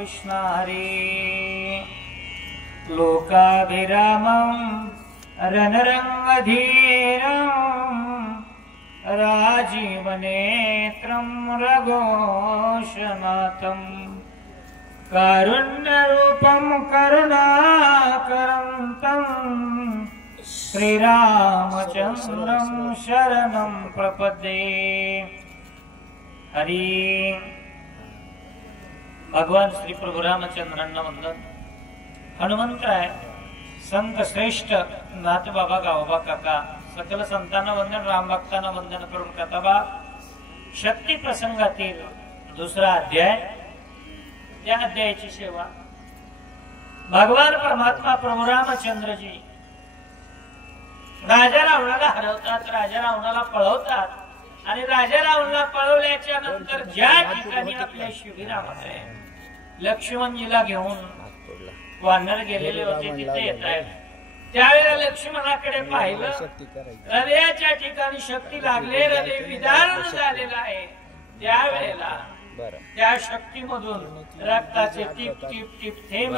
कृष्ण हरे लोकाभिरामं रणरंगधीरं राजीवनेत्रं रघोषनाथं कारुण्यरूपं करुणाकरन्तं श्रीरामचन्द्रं शरणं प्रपद्ये। हरि भगवान श्री प्रभू रामचंद्रांना वंदन। हनुमंत आहे संत श्रेष्ठ नाथ बाबा गावोबा काका सकल संतांना वंदन, राम भक्तांना वंदन करून कथाबा शक्ती प्रसंगातील दुसरा अध्याय, त्या अध्यायाची सेवा। भगवान परमात्मा प्रभू रामचंद्रजी राजा रावणाला हरवतात, राजा रावणाला पळवतात आणि राजा रावणाला पळवल्याच्या नंतर ज्या ठिकाणी आपल्या शिबिरामध्ये लक्ष्मणजीला घेऊन वानर गेलेले होते तिथे येत आहेत, त्यावेळेला लक्ष्मणाकडे पाहिलं, हृदयाच्या ठिकाणी शक्ती लागले, हृदय विदारण झालेलं आहे। त्यावेळेला त्या शक्तीमधून रक्ताचे टिप टिप टिप थेंब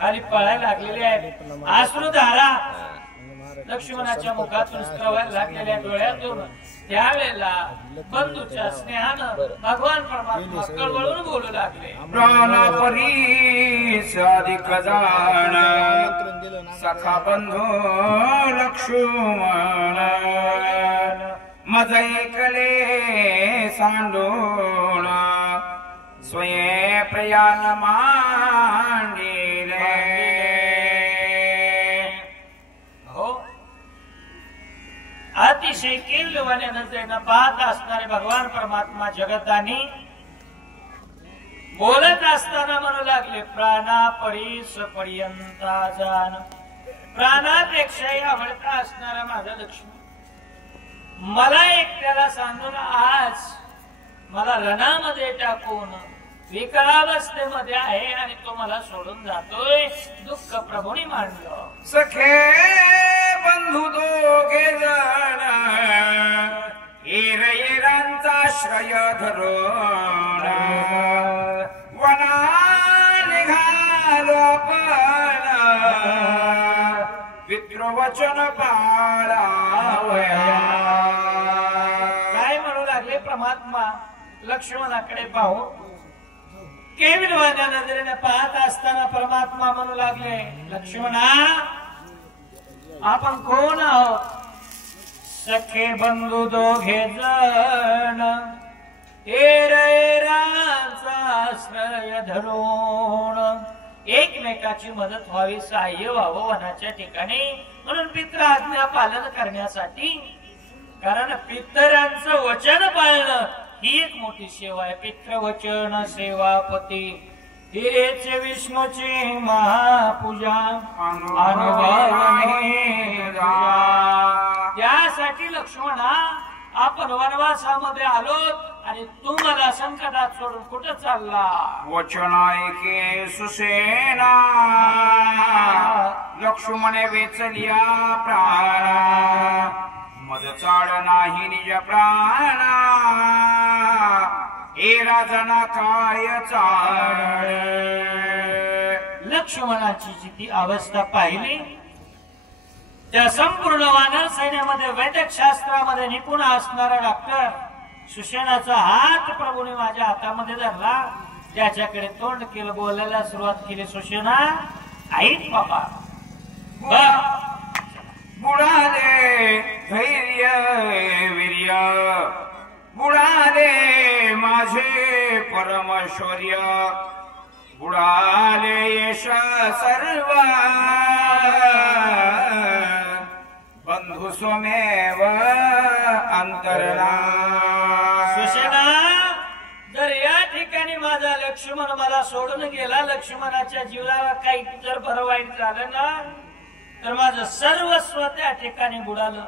खाली पळायला लागलेले आहेत। अश्रुधारा लक्ष्मणाच्या मुखातून स्त्रवायला लागलेल्या डोळ्यातून त्यावेळेला बंधूच्या स्नेहानं भगवान परमात्मा कळवळून बोलू लागले। प्राणपरीस अधिक जाण सखा बंधू लक्ष्मण मज ऐकले सांडून स्वये प्रयाण मांडिले। अतिशय केवलवाण्या नजरेनं पाहत असणारे भगवान परमात्मा जगतानी बोलत असताना म्हणू लागले, प्राणापरीस पर्यंता जाण, प्राणापेक्षाही आवडता असणारा माझा लक्ष्मण मला एकट्याला सांगून आज मला रणामध्ये टाकून विकलावस्थेमध्ये आहे आणि तो मला सोडून जातोय, दुःख प्रभूनी मांडलं। सखे बंधू दोघे जण हिरयरांचा श्रय धरून वना निघालो आपण पितृवचन पाळावया। काय म्हणू लागले परमात्मा लक्ष्मणाकडे पाहू, केविलवाण्या नजरेने पाहत असताना परमात्मा म्हणू लागले, लक्ष्मणा आपण कोण आहोत? सखे बंधू दोघे जण एराचा आश्रय धरून, एकमेकाची मदत व्हावी, सहाय्य व्हावं वनाच्या ठिकाणी, म्हणून पित्र आज्ञा पालन करण्यासाठी। कारण पितरांचं वचन पाळणं ही एक मोठी सेवा आहे। पितृवचन सेवापती हेच विष्णूची महापूजा अनुभवणे। त्यासाठी लक्ष्मणा आपण वनवासामध्ये आलो आणि तू मला संकटात सोडून कुठं चालला? वचन ऐके सुसेना लक्ष्मणे वेचलिया प्राणा, मज चाड नाही निज प्राणा हे राजना काय चाड। लक्ष्मणाची जी ती अवस्था पाहिली, त्या संपूर्ण वानर सैन्यामध्ये वैद्यक शास्त्रामध्ये निपुण असणारा डॉक्टर सुसेनाचा हात प्रभूने माझ्या हातामध्ये धरला, ज्याच्याकडे तोंड केलं, बोलायला सुरुवात केली, सुसेना ऐक बाबा, बुडाले धैर्य वीर्य, बुडाले माझे परमेश्वर्य, बुडाले यश सर्व, बंधु स्वमेव अंतरणा। सुसेना, जर या ठिकाणी माझा लक्ष्मण मला सोडून गेला, लक्ष्मणाच्या जीवाला काही जर बरं वाईट झालं ना, तर माझं सर्वस्व त्या ठिकाणी बुडालं।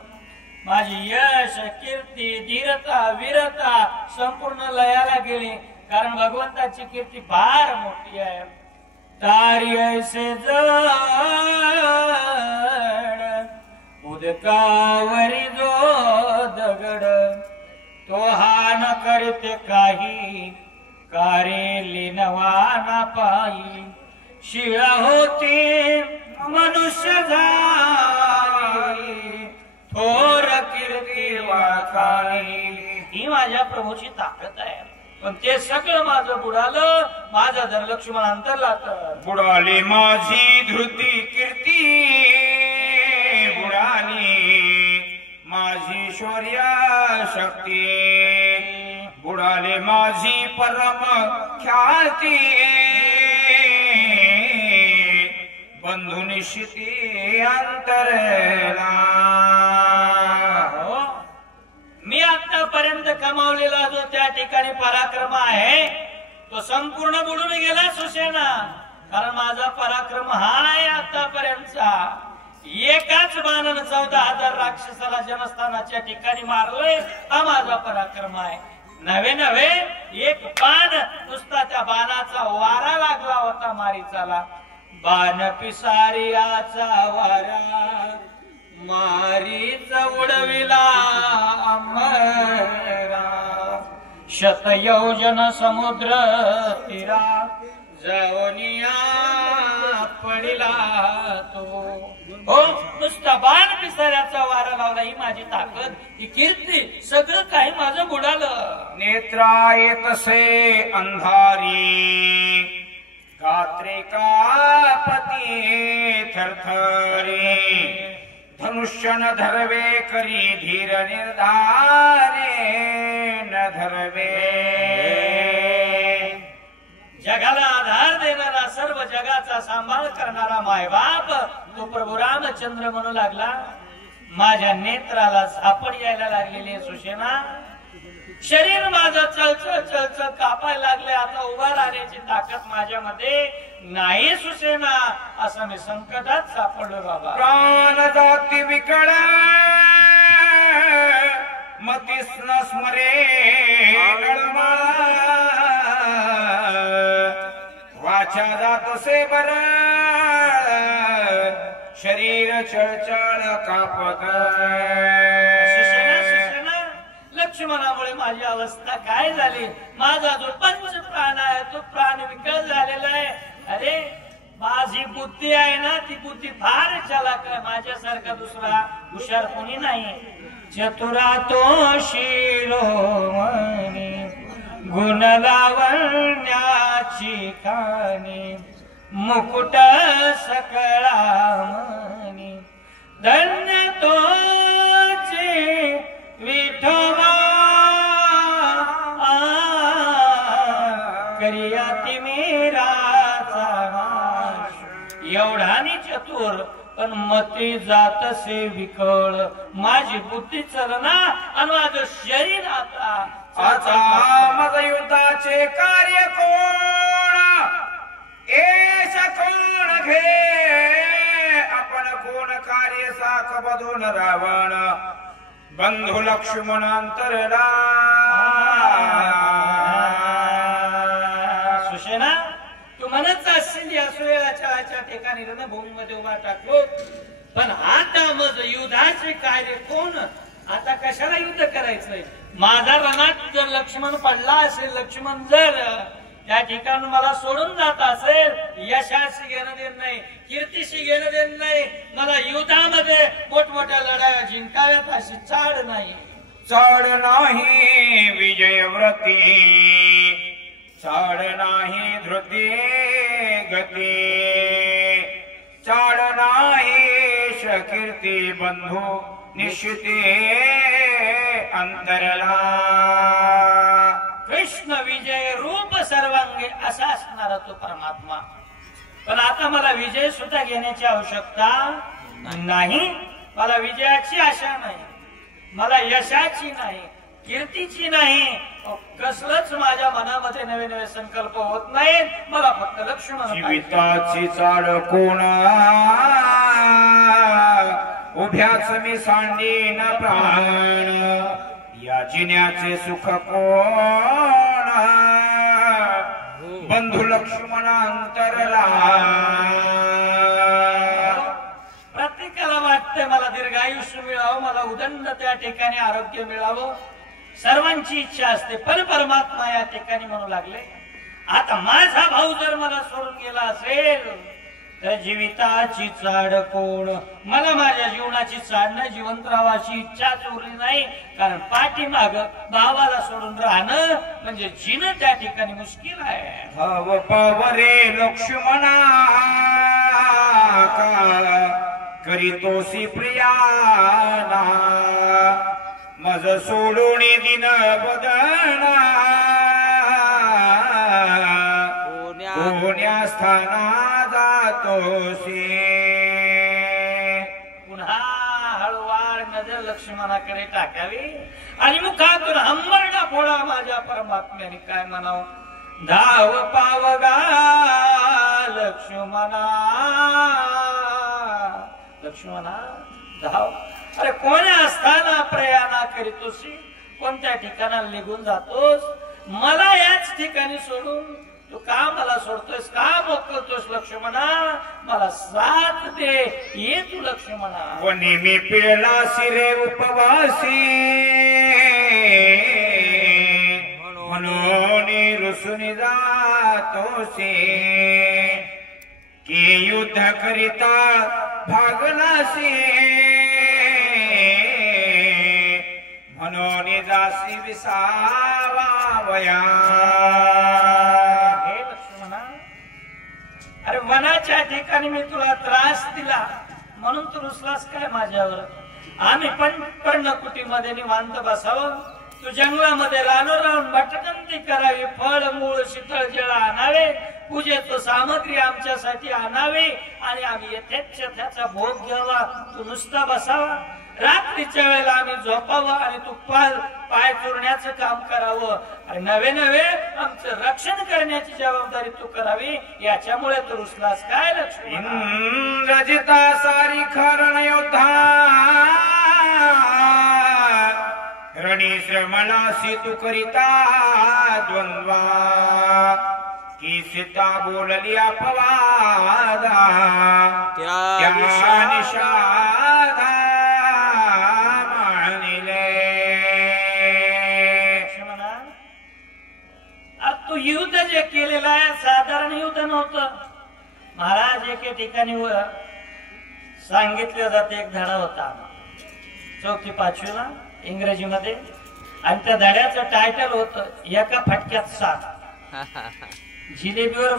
माझी यश कीर्ती धीरता वीरता संपूर्ण लयाला गेली, कारण भगवंताची कीर्ती फार मोठी आहे। तारी ऐसे जड उदकावरी जो दगड, तो हा न करते काही कारेली नवाना पायी शिळा होते मनुष्य झाली थोर कीर्ती वाखाणी. ही माझ्या प्रभूची ताकद आहे. पण ते सगळं माझं बुडालं. माझं जर लक्ष्मण अंतरला तर बुडाली माझी धृती कीर्ती बुडाली माझी शौर्य शक्ती बुडाली माझी परम ख्याती बंधू निश्चिती अंतरला. मी आतापर्यंत कमावलेला जो त्या ठिकाणी पराक्रम आहे तो संपूर्ण बुडून गेला सुसेना. कारण माझा पराक्रम हा आहे आतापर्यंतचा. एकाच बाणानं 14,000 राक्षसाला जनस्थानाच्या ठिकाणी मारलोय हा माझा पराक्रम आहे. नवे एक बाण नुसता त्या बाणाचा वारा लागला होता मारीचाला. बाण पिसारियाचा वारा मारीचा उडविला अमरा. शतयोजन समुद्र तीरा जावनिया पडिला तो. हो नुसता बाण पिसाऱ्याचा वारा लावला ही माझी ताकद ही कीर्ती सगळं काही माझं बुडालं. नेत्राय तसे अंधारी गात्रे कापती थरथरी धनुष्य न धरवे करी धीर निर्धारे न धरवे. जगाला आधार देणारा सर्व जगाचा सांभाळ करणारा मायबाप तो प्रभू रामचंद्र म्हणू लागला. माझ्या नेत्राला सापड यायला लागलेली सुशेना. शरीर माझं चलचल कापायला लागले. आता उभा राहण्याची ताकद माझ्यामध्ये नाही सुसेना. असं मी संकटात सापडलो बाबा. प्राण जाती विकळ मतीस न स्मरे वाचा जातसे बर शरीर चळचळ कापत. लक्ष्मणामुळे माझी अवस्था काय झाली. माझा जो पंच प्राण आहे तो प्राण विकळ झालेला आहे. अरे माझी बुद्धी आहे ना ती बुद्धी फार चालाक आहे. माझ्यासारखा दुसरा हुशार कोणी नाही. चतुरा तो शिरोमणी गुण लावण्याची खाणी मुकुट सकळा मणी धन्य तोचे विठोबा करियाती मीराचा नाश. एवढानी चतुर पण मती जातसे विकळ. माझी बुद्धी चलना आणि माझं शरीर आता मग युद्धाचे कार्य कोण एश कोण घे आपण कोण कार्य साख बधून रावण बंधू लक्ष्मण अंतरला. सुशेना तू म्हणत असशील या सुवेळाच्या ठिकाणी रणभूमीमध्ये उभा टाकलो. पण आता मग युद्धाचे कार्य कोण. आता कशाला युद्ध करायचंय. माझा रणात जर लक्ष्मण पडला असेल लक्ष्मण जर त्या ठिकाणी मला सोडून जात असेल यशाशी घेणं देणं नाही कीर्तीशी घेणं देणं नाही. मला युद्धामध्ये मोठमोठ्या लढाया जिंकाव्यात अशी चाड नाही. चाड नाही विजयव्रती चाड नाही धृती गती चाड नाही कीर्ती बंधू निश्चिती अंतरला. कृष्ण विजय रूप सर्वांगी असा असणारा तो परमात्मा. पण आता मला विजय सुद्धा घेण्याची आवश्यकता नाही. मला विजयाची आशा नाही. मला यशाची नाही कीर्तीची नाही. कसलंच माझ्या मनामध्ये नवे नवे संकल्प होत नाहीत. मला फक्त लक्ष्मण. जीविताची चाड कोणा उभ्याच मी सांडीन प्राण या जिन्याचे सुख कोण बंधू लक्ष्मण अंतरला. प्रत्येकाला वाटतंय मला दीर्घायुष्य मिळावं मला उदंड त्या ठिकाणी आरोग्य मिळावं सर्वांची इच्छा असते. पण परमात्मा या ठिकाणी म्हणू लागले आता माझा भाऊ जर मला सोडून गेला असेल तर जीविताची चाड कोण, मला माझ्या जीवनाची चाडणं जिवंत राहावाची इच्छाच उरली नाही. कारण पाठीमाग भावाला सोडून राहणं म्हणजे जीणं त्या ठिकाणी मुश्किल आहे. भाव पावरे लक्ष्मणा करीतोसी प्रियाना, मज सोडून दिन बदना कोण्या स्थाना जातोसी. पुन्हा हळूवार नजर लक्ष्मणाकडे टाकावी आणि मुखातून हंबरडा फोडा माझ्या परमात्म्याने काय म्हणावं. धाव पावगा लक्ष्मणा, लक्ष्मणा धाव. अरे कोण्या असताना प्रयाणा करीतोसी, कोणत्या ठिकाणाला निघून जातोस, मला याच ठिकाणी सोडून तू का मला सोडतोस, का मोकलतोस लक्ष्मणा, मला साथ दे, ये तू लक्ष्मणा. वनी मी पिळला सिरे उपवासी, म्हणून रुसून जातोसे, की युद्ध करिता भागलासे, म्हणून जासी विसावावया. हे लक्ष्मणा, अरे वनाच्या ठिकाणी मी तुला त्रास दिला म्हणून तू रुसलास काय माझ्यावर. आम्ही पण पर्णकुटीमध्ये निवांत बसावं, तू जंगलामध्ये राहून भटकंती करावी, फळ मूळ शीतळ जळ आणावे, पूजेचं सामग्री आमच्यासाठी आणावी आणि आम्ही यथेच्छ त्याचा भोग घ्यावा, तू नुसता बसावा. रात्रीच्या वेळेला आम्ही झोपावं आणि तू पाय चोरण्याचं काम करावं आणि नवे नवे आमचं रक्षण करण्याची जबाबदारी तू करावी. याच्यामुळे तू रुसलास काय लक्ष्मण. रजिता सारी खरण योद्धा रणी श्रमणासी तू करिता द्वंद्वा, की सीता बोलली अपवादा, त्या निषादा मानिले. तू युद्ध जे केलेलं आहे साधारण युद्ध नव्हतं. महाराज एके ठिकाणी सांगितलं जाते, एक धडा होता 4थी 5वीला इंग्रजीमध्ये, आणि त्या धड्याचं टायटल होतं एका फटक्यात 7. जिलेबीवर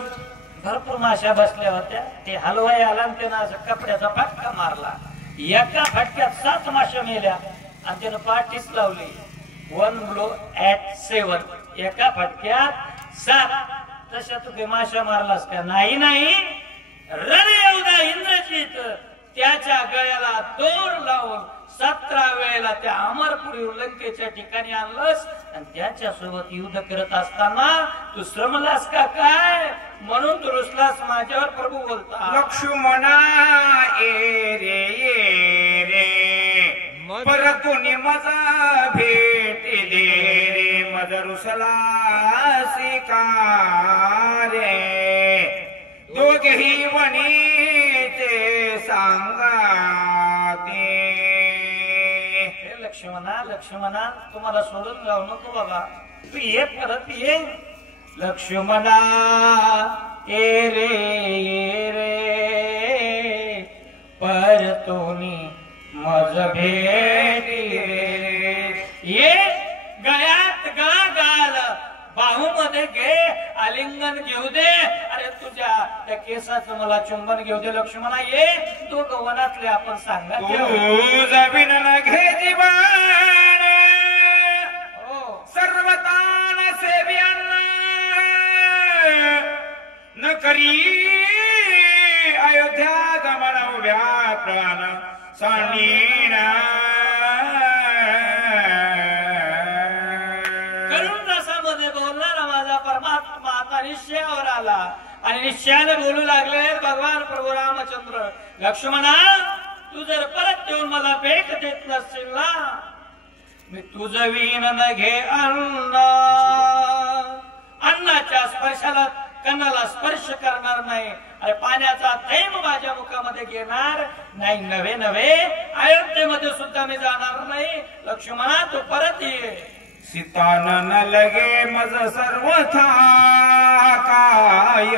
भरपूर माश्या बसल्या होत्या, ते हलवाई आला आणि त्यानं असं कपड्याचा फटका मारला, एका फटक्यात 7 माश्या मेल्या आणि त्यानं पाठीच लावली. 1 blow at 7, एका फटक्यात 7. तशा तू माश्या मारलास का. नाही नाही, रणयोद्धा इंद्रजित त्याच्या गळ्याला दोर लावून 17 वेळेला त्या अमरपुरी लंकेच्या ठिकाणी आणलंस आणि त्याच्या सोबत युद्ध करत असताना तू श्रमलास का काय, म्हणून तू रुसलास माझ्यावर. प्रभू बोलता, लक्ष्मणा ए रे परतून मजा भेट दे रे, मज रुसलासी का रे, दोघेही वनीचे सांगा ते. लक्ष्मणा लक्ष्मणा, तुम्हाला सोडून जाऊ नको बाबा, तू ये, परत ये. लक्ष्मणा ए रे परतोनी मज भेट रे. ये गळ्यात गळा घाल, बाहू मध्ये घे, आलिंगन घेऊ दे, अरे तुझ्या त्या केसाचं मला चुंबन घेऊ दे. लक्ष्मणा ये, दोघं वनातले आपण सांगा. जमीन घे जीवन सर्वतान सेव्यांना, न करी अयोध्या गमन उभ्या प्राण सांडीना. करुण रसामध्ये बोलणारा माझा परमात्मा आता निश्चयावर आला आणि निश्चयाने बोलू लागले. भगवान प्रभू रामचंद्र, लक्ष्मणा तू जर परत येऊन मला भेट देत नसशील ना, मी तुझं वीण न घे अन्न, अन्नाच्या स्पर्शाला कन्नाला स्पर्श करणार नाही, अरे पाण्याचा थेंब माझ्या मुखामध्ये घेणार नाही, नवे नवे अयोध्येमध्ये सुद्धा मी जाणार नाही. लक्ष्मणा तू परत ये. सीतानन लगे मज सर्वथा काय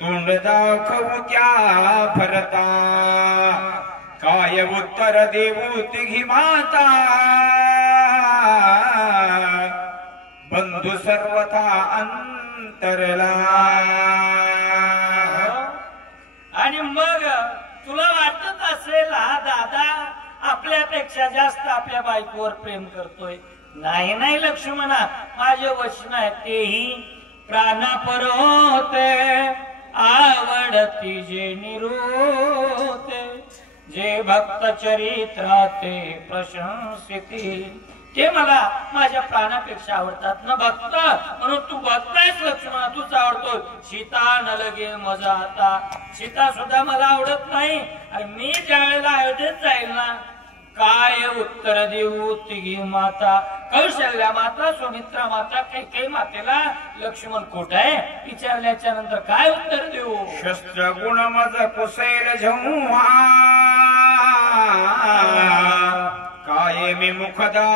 तोंड दाखवू त्या भरता काय उत्तर देऊ तिघी माता बंधू सर्वथा अंतरला. आणि मग तुला वाटत असेल हा दादा आपल्यापेक्षा जास्त आपल्या बायकोवर प्रेम करतोय. नाही नाही लक्ष्मणा, माझे वचन आहे तेही प्राणापर होते आवडती जे निरूते जे भक्त चरित्राते प्रशंसिती ते मला माझ्या प्राणापेक्षा आवडतात ना भक्त. म्हणून तू भक्त आहेस लक्ष्मणा, तूच आवडतो. सीता न लगे मजा आता, सीता सुद्धा मला आवडत नाही. आणि मी ज्या वेळेला अयोध्येत जाईल ना, काय उत्तर देऊ तिघी माता, कौशल्या माता, सुमित्रा माता, कैकेयी मातेला लक्ष्मण खोट आहे विचारल्याच्या नंतर काय उत्तर देऊ. शस्त्र गुण मज कुसेल जेव्हा काय मी मुखदा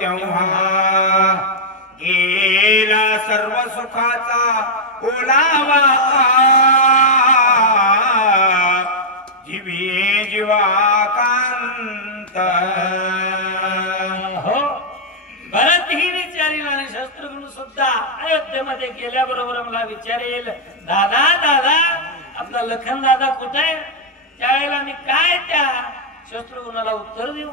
तेव्हा गेला सर्व सुखाचा ओलावा जीवी जीवाकांत. हो भरत ही विचारेल आणि शस्त्रघ्न सुद्धा अयोध्येमध्ये गेल्याबरोबर मला विचारेल, दादा दादा आपला लखन दादा कुठे आहे. त्यावेळेला मी काय त्या शस्त्रघ्नाला उत्तर देऊ.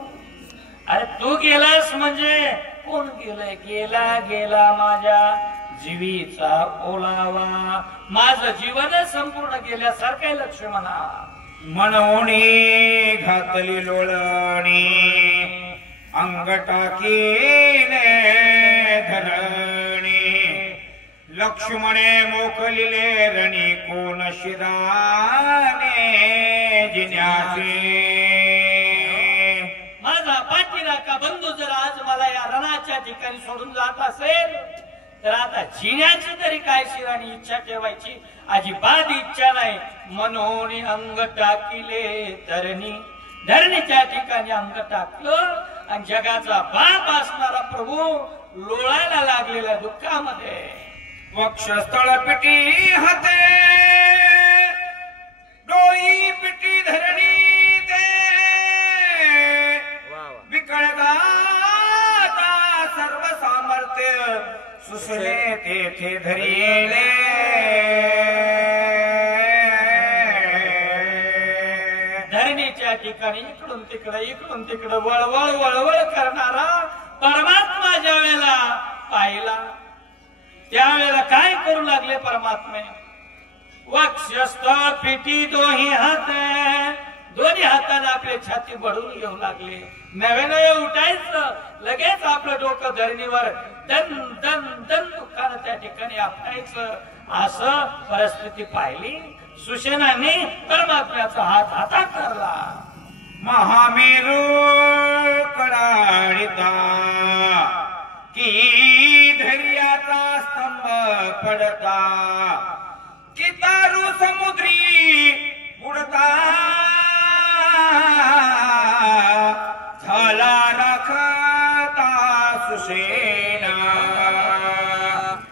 अरे तू गेलास म्हणजे कोण गेलंय. गेला गेला माझ्या जीवीचा ओलावा, माझं जीवन संपूर्ण गेल्यासारखं लक्ष्मणा. मनोनी घातली लोळणी अंग टाकीने धरणी लक्ष्मणे मोकलिले रणी कोण शिराने जिन्याचे. माझा पाठीराखा बंधू जर आज मला या रणाच्या ठिकाणी सोडून जात असेल तर आता जिण्याची तरी काय शिराणी इच्छा ठेवायची अजिबात इच्छा नाही. मनोनी अंग टाकिले धरणी, धरणीच्या ठिकाणी अंग टाकलं आणि जगाचा बाप असणारा प्रभू लोळायला लागलेल्या दुःखामध्ये वक्षस्थळ पिटी हाते डोई पिटी धरणी दे विकळदाता सर्व सामर्थ्य सुसले तेथे धरिले. धरणीच्या ठिकाणी इकडून तिकडे वळवळ वळवळ करणारा परमात्मा ज्या वेळेला पाहिला त्यावेळेला काय करू लागले परमात्मे. वक्षस्थ पिठी दोही हात, दोन्ही हाताने आपले छाती बढून घेऊ लागले. नव्यानं उठायचं लगेच आपलं डोकं धरणीवर दन दन दन दुःखानं त्या ठिकाणी आपटायचं. असं परिस्थिती पाहिली. सुसेनाने परमात्म्याचा हात हातात धरला. महामेरू कडाळिता की धैर्याचा स्तंभ पडता की तारू समुद्री बुडता झाला राखता सुसेना.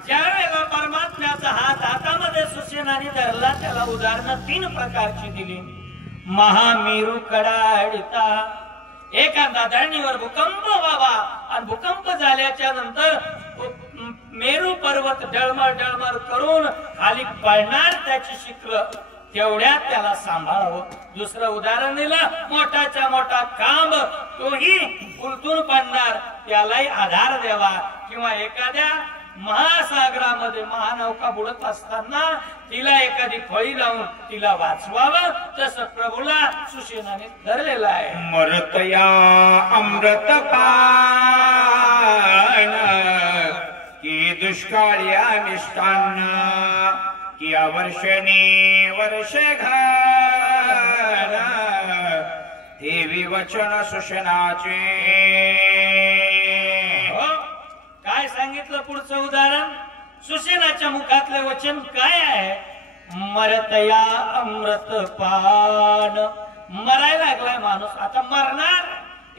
ज्यावेळेला परमात्म्याचा हात हातामध्ये सुसेनाने धरला त्याला उदाहरणं 3 प्रकारची दिली. महामेरू कडाळिता, एखादा धरणीवर भूकंप व्हावा आणि भूकंप झाल्याच्या नंतर मेरू पर्वत डळमळ डळमळ करून खाली पडणार त्याची शिखर, तेवढ्यात त्याला सांभाळावं. दुसरं उदाहरण दिलं, मोठाच्या मोठा खांब तोही उलटून पडणार त्यालाही आधार द्यावा. किंवा एखाद्या महासागरामध्ये महानौका बुडत असताना तिला एखादी फळी लावून तिला वाचवावं, तसं प्रभूला सुसेनाने धरलेलं आहे. मरतया अमृत पान की दुष्काळ्या निष्ठान की अवर्षणी वर्ष घाल देवी वचन सुशनाचे. काय सांगितलं पुढचं उदाहरण. सुसेनाच्या मुखातले वचन काय आहे. मरतया अमृत पान, मरायला लागलाय माणूस आता मरणार.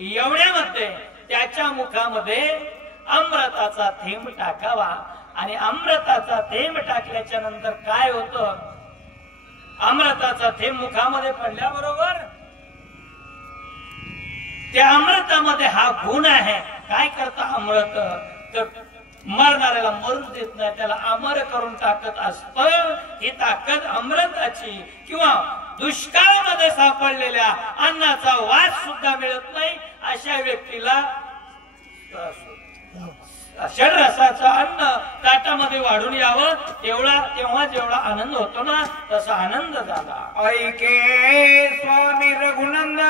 एवढ्यामध्ये त्याच्या मुखामध्ये अमृताचा थेंब टाकावा आणि अमृताचा थेंब टाकल्याच्या नंतर काय होतं, अमृताचा थेंब मुखामध्ये पडल्याबरोबर त्या अमृतामध्ये हा गुण आहे. काय करता अमृत तर मरणाऱ्याला मरू देत नाही, त्याला अमर करून टाकत असत. ही ताकद अमृताची. किंवा दुष्काळामध्ये सापडलेल्या अन्नाचा वास सुद्धा मिळत नाही अशा व्यक्तीला षडरसाचं अन्न ताटामध्ये वाढून यावं तेव्हा जेवढा आनंद होतो ना तसा आनंद झाला. ऐके स्वामी रघुनंदन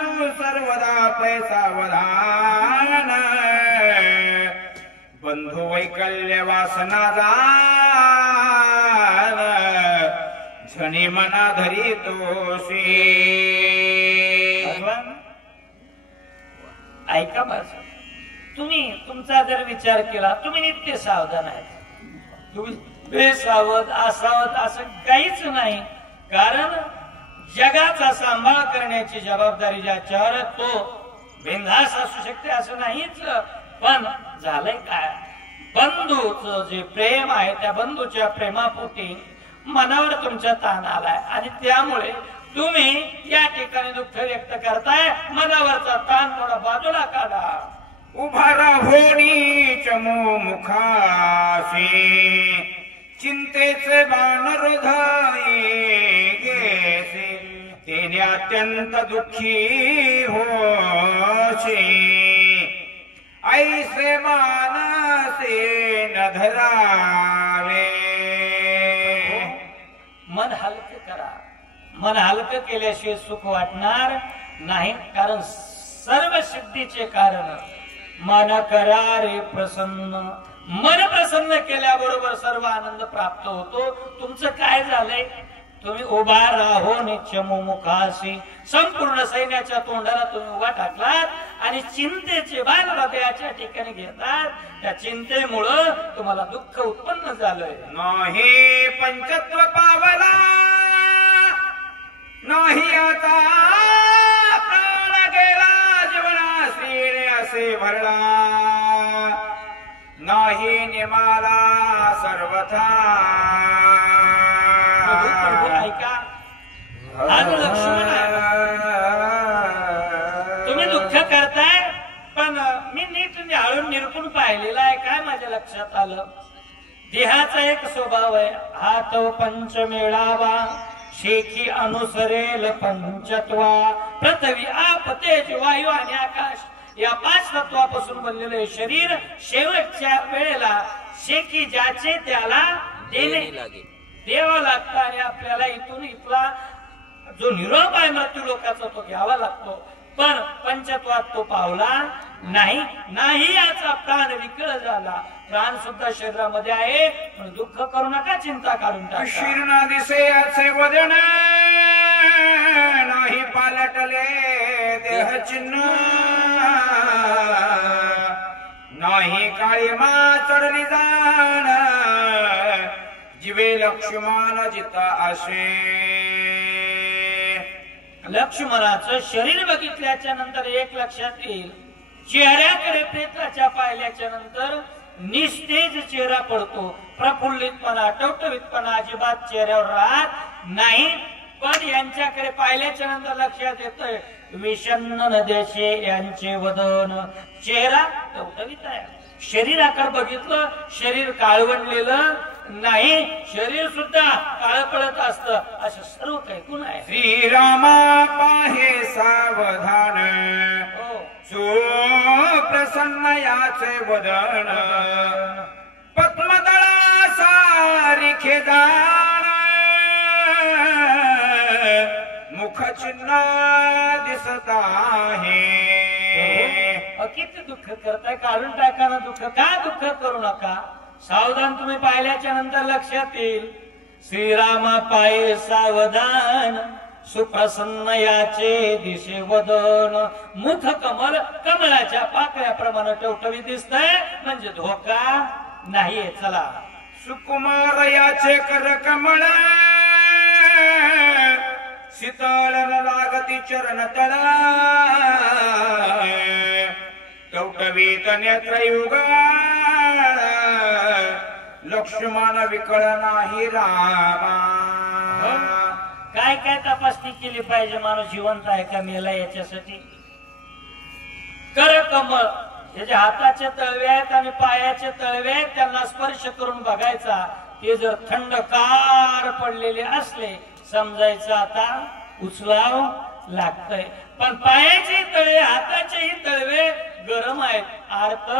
तू सर्वदा पैसा वधान बंधू वैकल्य वासना झणी मना धरी तोषी. ऐका माझं, तुम्ही तुमचा जर विचार केला, तुम्ही नित्य सावधान आहेत, तुम्ही बेसावध असावध असं काहीच नाही. कारण जगाचा सांभाळ करण्याची जबाबदारी ज्याच्यावर तो बिनधास्त असू शकते असं नाहीच. पण झालंय काय, बंधूचं जे प्रेम आहे त्या बंधूच्या प्रेमापोटी मनावर तुमचा ताण आलाय आणि त्यामुळे तुम्ही या ठिकाणी दुःख व्यक्त करताय. मनावरचा ताण थोडा बाजूला काढा. उभा राहोनी चमू मुखाशी चिंतेचे बाण हृदये गेसे तेने अत्यंत दुःखी होशी. ऐसे मानसे न धरावे. मन हलकं करा. मन हलकं केल्याशिवाय सुख वाटणार नाही. कारण सर्व सिद्धीचे कारण मन करा रे प्रसन्न. मन प्रसन्न केल्याबरोबर सर्व आनंद प्राप्त होतो. तुमचं काय झालंय, तुम्ही उभा राहो नित्यमु मुखाशी. संपूर्ण सैन्याच्या तोंडाला तुम्ही उभा टाकलात आणि चिंतेचे बाण हृदयाच्या ठिकाणी घेतात. त्या चिंतेमुळं तुम्हाला दुःख उत्पन्न झालंय. नाही पंचत्व पावला नाही आता प्राण गेला जीवना श्रीने असे भरला नाही निमाला सर्वथा. ऐका, आज लक्ष्मण तुम्ही दुःख करताय पण मी नीट निहाळून निरखून पाहिलेला आहे. काय माझ्या लक्षात आलं, देहाचा एक स्वभाव आहे, हात पंच मेळावा शेखी अनुसरेल पंचत्वा. पृथ्वी आप तेज वायू आणि आकाश या 5 तत्वापासून बनलेले शरीर शेवटच्या वेळेला शेखी ज्याचे त्याला द्यावा लागतं आणि आपल्याला इथून इथला जो निरोप आहे मृत्यू लोकाचा तो घ्यावा लागतो. पण पंचत्वात तो पावला नाही याचा प्राण विकळ झाला. प्राण सुद्धा शरीरामध्ये आहे पण दुःख करू नका, चिंता काढून टाका. शीर्ण दिसे याचे वदन नाही पालटले देह चिन्ह नाही काळीमा चढली जाण जीवे लक्ष्मण जिता असे. लक्ष्मणाचं शरीर बघितल्याच्या नंतर एक लक्षात येईल, चेहऱ्याकडे प्रेताच्या पाहिल्याच्या नंतर निस्तेज चेहरा पडतो. प्रफुल्लितपणा टवटवीतपणा अजिबात चेहऱ्यावर राहत नाही. पण यांच्याकडे पाहिल्याच्या नंतर लक्षात येतंय विषण्ण नदेशे यांचे वदन. चेहरा टवटवीत आहे. शरीराकडे बघितलं, शरीर काळवंडलेलं नाही, शरीर सुद्धा काळ पडत असतं. असं सर्व काही गुण आहे. श्रीरामा पाहे सावधान प्रसन्न याचे वदन पद्मदळा सारिखे दान मुखचिन्ह दिसत आहे. किती दुःख करताय, काढून टाका ना दुःख. का दुःख करू नका, सावधान. तुम्ही पाहिल्याच्या नंतर लक्षात येईल श्रीरामा पाये सावधान सुप्रसन्न याचे दिशे वदन. मुख कमल कमळाच्या पाकळ्याप्रमाणे टवटवी दिसतंय म्हणजे धोका नाहीये. चला, सुकुमार याचे कर कमळ शीतळ लागते ती चरण तळ टवटवीत नेत्रयुग लक्ष्मण विकळ नाही रामा. काय काय तपासणी केली पाहिजे माणूस जिवंत आहे का मेला याच्यासाठी. कर कमळ त्याच्या हाताचे तळवे आहेत आणि पायाचे तळवे आहेत त्यांना स्पर्श करून बघायचा. ते जर थंडगार पडलेले असले समजायचं आता उचलाव लागतंय. पण पायाचे तळवे हाताचेही तळवे गरम आहेत अर्थ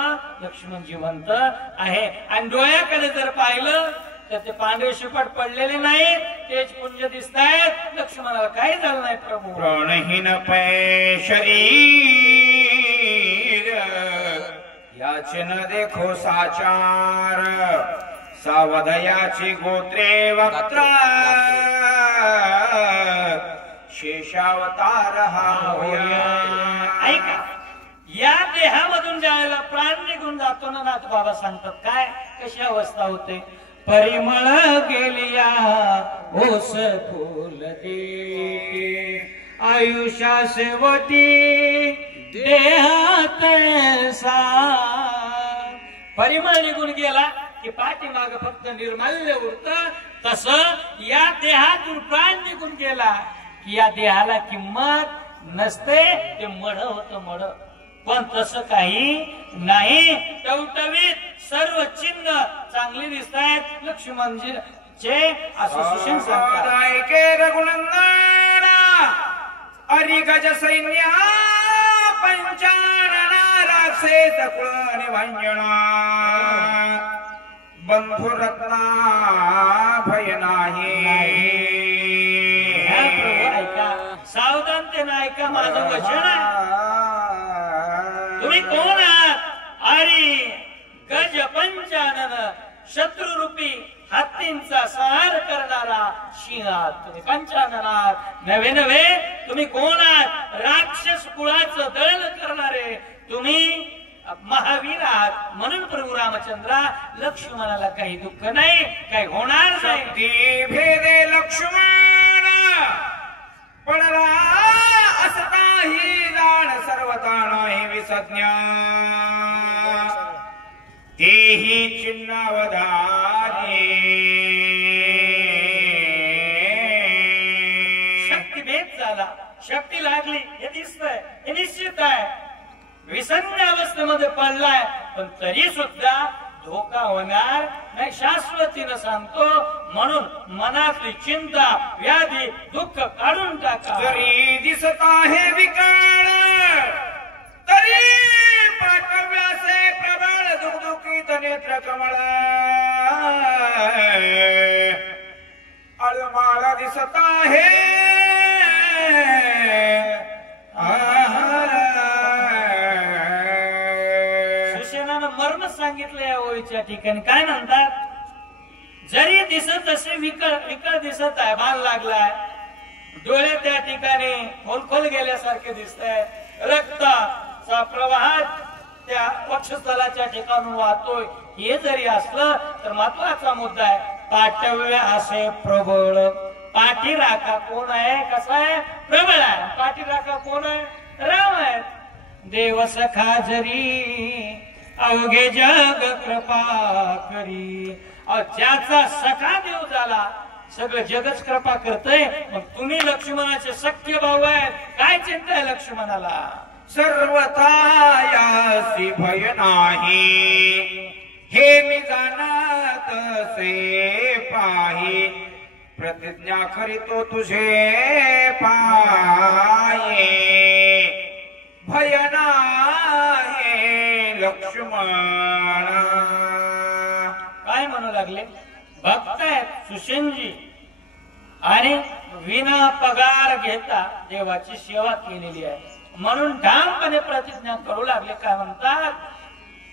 लक्ष्मण जिवंत आहे. आणि डोळ्याकडे जर पाहिलं तर ते पांढरे शिपट पडलेले नाहीत तेच पुंज दिसत आहेत. लक्ष्मणाला काही झालं नाही प्रभू. प्राणहीन पै शरीर याचे न देखो साचार सावधयाची गोत्रे वक्त्र शेषावतार हा होया. ऐका या देहामधून ज्यावेळेला प्राण निघून जातो ना नाथ बाबा सांगतात काय कशी अवस्था होते. परिमळ गेलिया ओस फुल दे आयुष्या सेवती देहात सा. परिमळ निघून गेला की पाठीमाग फक्त निर्माल्य उरत. तस या देहातून प्राण निघून गेला की या देहाला किंमत नसते. ते मड होत मड. पण तसं काही नाही. टवटवीत सर्व चिन्ह चांगली दिसत आहेत लक्ष्मणजीचे असं सुशील सांगतात. रघुनंदन अरि गज सैन्य पंचानना राक्षस कुळ निभंजना बंधुरत्ना भय नाही. प्रभू ऐका सावधानतेने ऐका माझं वचन आहे. तुम्ही कोण आहात. अरे गज पंचानन शत्रुरूपी हत्तींचा संहार करणारा सिंहात तुम्ही पंचाननात नवे नवे. तुम्ही कोण आहात. राक्षस कुळाचं दळण करणारे तुम्ही महावीर आहात. म्हणून प्रभू रामचंद्रा लक्ष्मणाला काही दुःख नाही काही होणार नाही. भेदे लक्ष्मण पडला असताही जाण सर्वताण हे विसज्ञा तेही चिन्हावधाने. शक्तिभेद झाला शक्ती लागली हे दिसतंय हे निश्चित आहे. विसंज्ञ अवस्थेमध्ये पडलाय पण तरी सुद्धा धोका होणार नाही शाश्वतीनं सांगतो. म्हणून मनातली चिंता व्याधी दुःख काढून टाका. जरी दिसत आहे विकाळ तरी पाठव्यासे प्रबळ दुखदुखीत नेत्र कमळ अळमाळा दिसत आहे. सुसेनानं मर्म सांगितलं या ओळीच्या ठिकाणी. काय म्हणतात. जरी दिसत असे विकळ विकळ दिसत आहे बाण लागलाय डोळे त्या ठिकाणी खोलखोल गेल्यासारखे दिसत आहे. रक्ताचा प्रवाह त्या वक्षस्थलाच्या ठिकाणून वाहतोय. हे जरी असलं तर महत्वाचा मुद्दा आहे. पाठव्य असे प्रबळ. पाठीराखा कोण आहे कसा आहे प्रबळ आहे. पाठीराखा कोण आहे राम आहे. देव सखा जरी अवघे जग कृपा करी. ज्याचा सखा देव झाला सगळं जगच कृपा करतय. मग तुम्ही लक्ष्मणाचे सख्य भाऊ आहेत काय चिंता आहे लक्ष्मणाला. सर्वतायासी भय नाही हे मी जाणत से पाही. प्रतिज्ञा करीतो तुझे पाये भय नाही लक्ष्मण. काय म्हणू लागले भक्त आहेत सुसेनजी आणि विना पगार घेता देवाची सेवा केलेली आहे. म्हणून ठामपणे प्रतिज्ञा करू लागले. काय म्हणतात.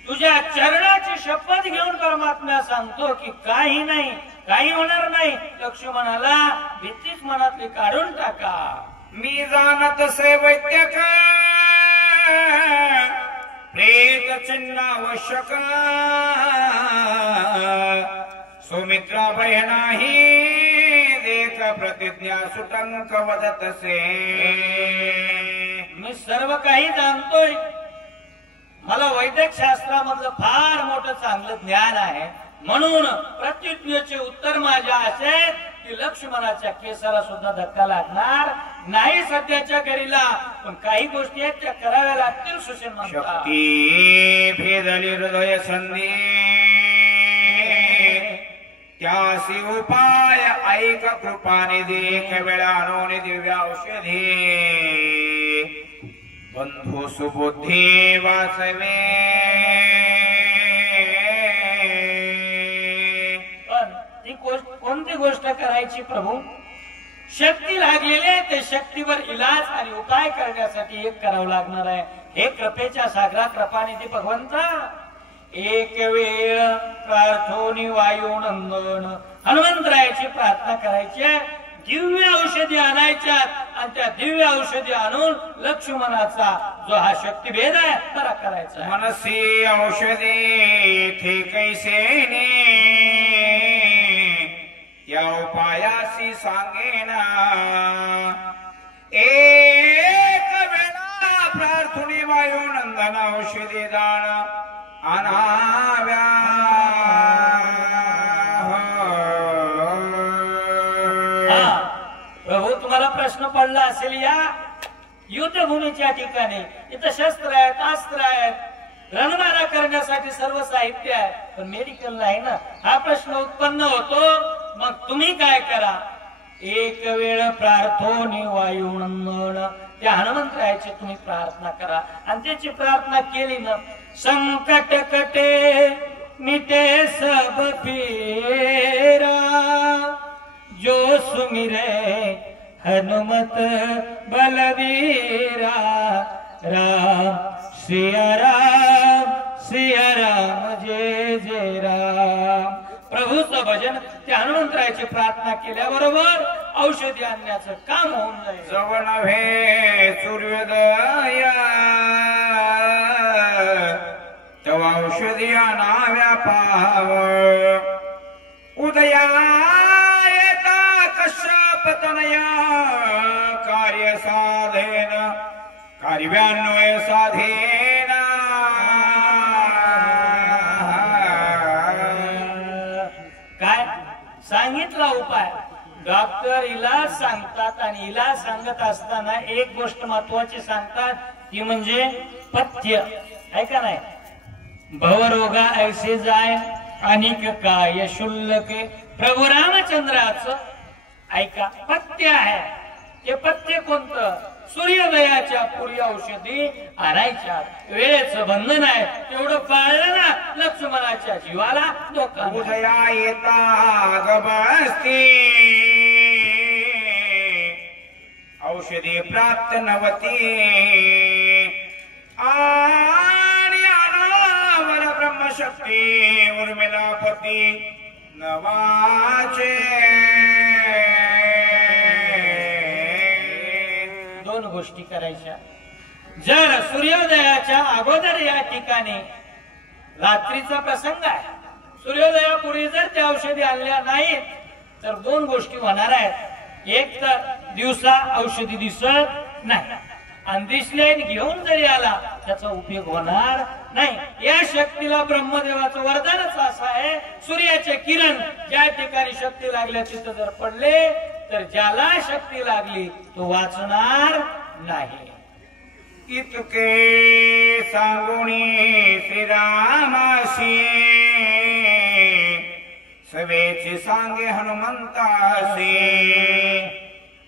तुझ्या चरणाची शपथ घेऊन परमात्मा सांगतो की काही नाही काही होणार नाही. लक्ष्मणाला भीतीच मनातली काढून टाका. मी जाणत से वैद्यक प्रेत चिन्ह आवश्यक सुमित्रा भय नाही देख प्रतिज्ञा सुटंक वदतसे. मी सर्व काही जाणतोय. मला वैदिक शास्त्रामधलं फार मोठं चांगलं ज्ञान आहे. म्हणून प्रतिज्ञेचे उत्तर माझ्या असे की लक्ष्मणाच्या केसाला सुद्धा धक्का लागणार नाही सध्याच्या घडीला. पण काही गोष्टी आहेत त्या कराव्या लागतील. सुशील म्हणतात शक्ती भेदली हृदय संधी त्यासी उपाय ऐक कृपानिधी एक वेळा आणून दिव्य औषधी बंधू सुबुद्धी वाचवे. पण ती कोणती गोष्ट करायची प्रभू? शक्ती लागलेली आहे. ते शक्तीवर इलाज आणि उपाय करण्यासाठी एक करावं लागणार आहे. हे कृपेच्या सागरा कृपानिधी भगवंता एक वेळ प्रार्थोनी वायुनंदन हनुमंतरायाची प्रार्थना करायची आहे. दिव्य औषधी आणायच्यात आणि त्या दिव्य औषधी आणून लक्ष्मणाचा जो हा शक्तिभेद आहे त्याला करायचा. मनसी औषधी थे कैसे ने या उपायासी सांगेना एक वेळा प्रार्थने वायुनंदन औषधी दान अनाव्या. प्रभू तुम्हाला प्रश्न पडला असेल. या युद्धभूमीच्या ठिकाणी इथं शस्त्र आहेत, अस्त्र आहेत, रणमारा करण्यासाठी सर्व साहित्य आहे, पण मेडिकल नाही ना. हा प्रश्न उत्पन्न होतो. मग तुम्ही काय करा? एक वेळ प्रार्थोनी वायुनंदन त्या हनुमंतरायाची तुम्ही प्रार्थना करा. आणि त्याची प्रार्थना केली ना संकट कटे मिटे सब पीरा जो सुमिरे हनुमत बलवीरा राम सिया राम जय जय राम. प्रभूचं भजन त्या हनुमंतरायाची प्रार्थना केल्याबरोबर औषधी आणण्याचं काम होऊन जाईल. जव नव्हे सूर्योदय तेव्हा औषधी आणाव्या पाव. उदया येता कश्यप तनया कार्य साधेन कार्यान्वय साधेन. काय सांगितला उपाय? डॉक्टर इलाज सांगतात आणि इलाज सांगत असताना एक गोष्ट महत्वाची सांगतात ती म्हणजे पथ्य. ऐका नाही भवरोगा ऐसे जाय अनिक काय शुल्लके. प्रभू रामचंद्राचं ऐका पथ्य आहे. ते पथ्य कोणतं? सूर्योदयाच्या पूर्वी औषधी आणायच्या. वेळेचं बंधन आहे तेवढं पाळलं ना लक्ष्मणाच्या जीवाला धोका. उदया येता गबस्ती औषधी प्राप्त नवती आणि अनावर ब्रह्मशक्ती उर्मिलापती नवाचे. दोन गोष्टी करायच्या. जर सूर्योदयाच्या अगोदर या ठिकाणी रात्रीचा प्रसंग आहे, सूर्योदयापूर्वी जर त्या औषधी आणल्या नाहीत तर दोन गोष्टी होणार आहेत. एक तर दिवसा औषधी दिसत नाही आणि दिसले घेऊन जरी आला त्याचा उपयोग होणार नाही. या शक्तीला ब्रह्मदेवाचं वरदानच असं आहे सूर्याचे किरण ज्या ठिकाणी शक्ती लागल्या तिथं जर पडले तर ज्याला शक्ती लागली तो वाचणार नाही. इतके सांगुनी श्रीरामासी सवेची सांगे हनुमंतासी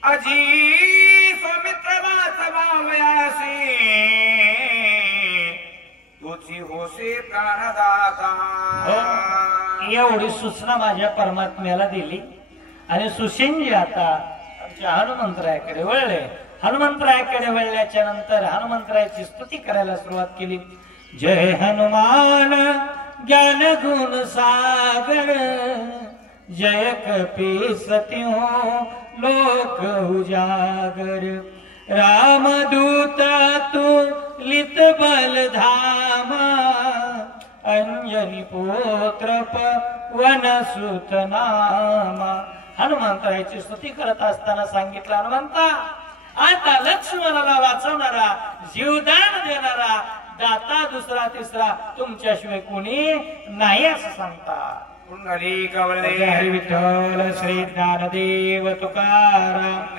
अजी स्वमित्र वाचवावयासी तुझी होसे प्राणदाता. एवढी सूचना माझ्या परमात्म्याला दिली आणि सुसेनजी आता आमच्या हनुमंतरायाकडे वळले. हनुमंतरायाकडे वळल्याच्या नंतर हनुमंतरायाची स्तुती करायला सुरुवात केली. जय हनुमान ज्ञान गुण सागर जय कपीसत्यो लोक उजागर रामदूत तुलित बल धामा अंजनी पुत्र पवन सुत नामा हनुमंताची स्तुती करत असताना सांगितलं, हनुमंता आता लक्ष्मणाला वाचवणारा, जीवदान देणारा दाता दुसरा तिसरा तुमच्याशिवाय कोणी नाही असं सांगता. पुंडलिक हरी विठ्ठल श्री ज्ञानदेव तुकाराम.